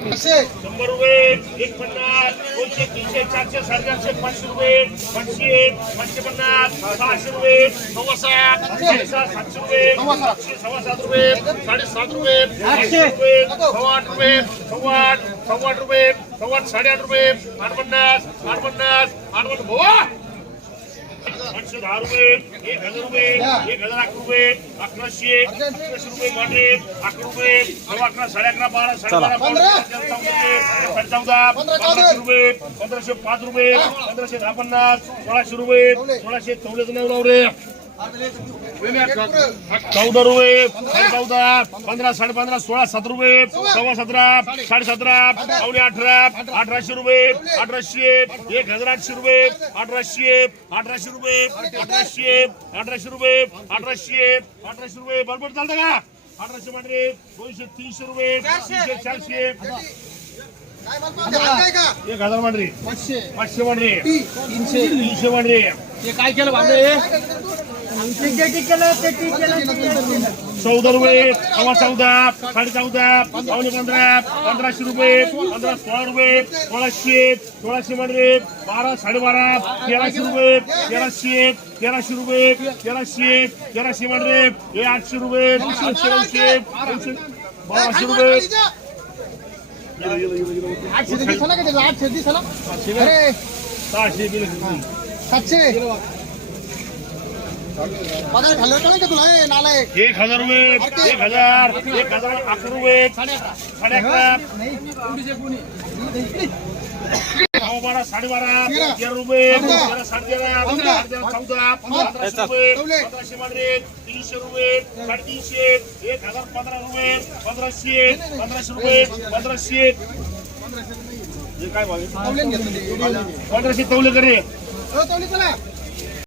शंभर रुपये एक पन्नास दोनशे तीनशे चारशे साडेचारशे पाचशे रुपये पाचशे पाचशे पन्नास सहाशे रुपये सव्वा सात साडेसात सातशे रुपये सातशे सव्वा सात रुपये साडेसात रुपये आठशे रुपये सव्वा आठ रुपये सव्वा आठ सव्वा आठ रुपये सव्वा आठ साडेआठ रुपये आठ पन्नास आठ पन्नास आठ पन्नास भावा! आठशे दहा रुपये एक हजार रुपये एक हजार अकरा रुपये अकराशे अकराशे रुपये मांडे अकरा रुपये सव्वा अकरा साडे अकरा बारा साडे बारा साडे चौदा. पंधराशे रुपये पंधराशे पाच रुपये पंधराशे दहा पन्नास सोळाशे रुपये सोळाशे चौदाचं लाव रे. चौदा रुपये साडे चौदा पंधरा साडे पंधरा सोळा सात रुपये सव्वा सतरा साडे सतरा पावणे अठरा अठराशे रुपये अठराशे एक हजार आठशे रुपये अठराशे अठराशे रुपये अठराशे अठराशे रुपये अठराशे अठराशे रुपये. बरोबर चालतं का? अठराशे म्हणजे दोनशे तीनशे रुपये तीनशे चारशे. एक हजार मांडरे. पाचशे. मांडरे. तीनशे. तीनशे मांडरे. हे काय केलं चौदा रुपये सव्वा चौदा साडे चौदा पावणे पंधरा पंधराशे रुपये पंधरा सोळा रुपये सोळाशे सोळाशे मध्ये बारा साडेबारा तेराशे रुपये तेराशे तेराशे रुपये तेराशे तेराशे मध्ये हे आठशे रुपये आठशे बाराशे रुपये. आठशे ते दिसला का त्याचं आठशे दिसला अरे सहाशे गेले सातशे पगार खाल्लं का नाही का तुला हे नालायक एक हजार रुपये एक हजार एक हजार अकरा रुपये साडे अकरा नऊ बारा साडेबारा तेरा. रुपये तेरा साडे तेरा पंधरा. चौदा पंधराशे रुपये पंधराशे मध्ये तीनशे रुपये साडेतीनशे एक हजार पंधरा रुपये पंधराशे पंधराशे रुपये पंधराशे. काय. पंधराशे तवले करे.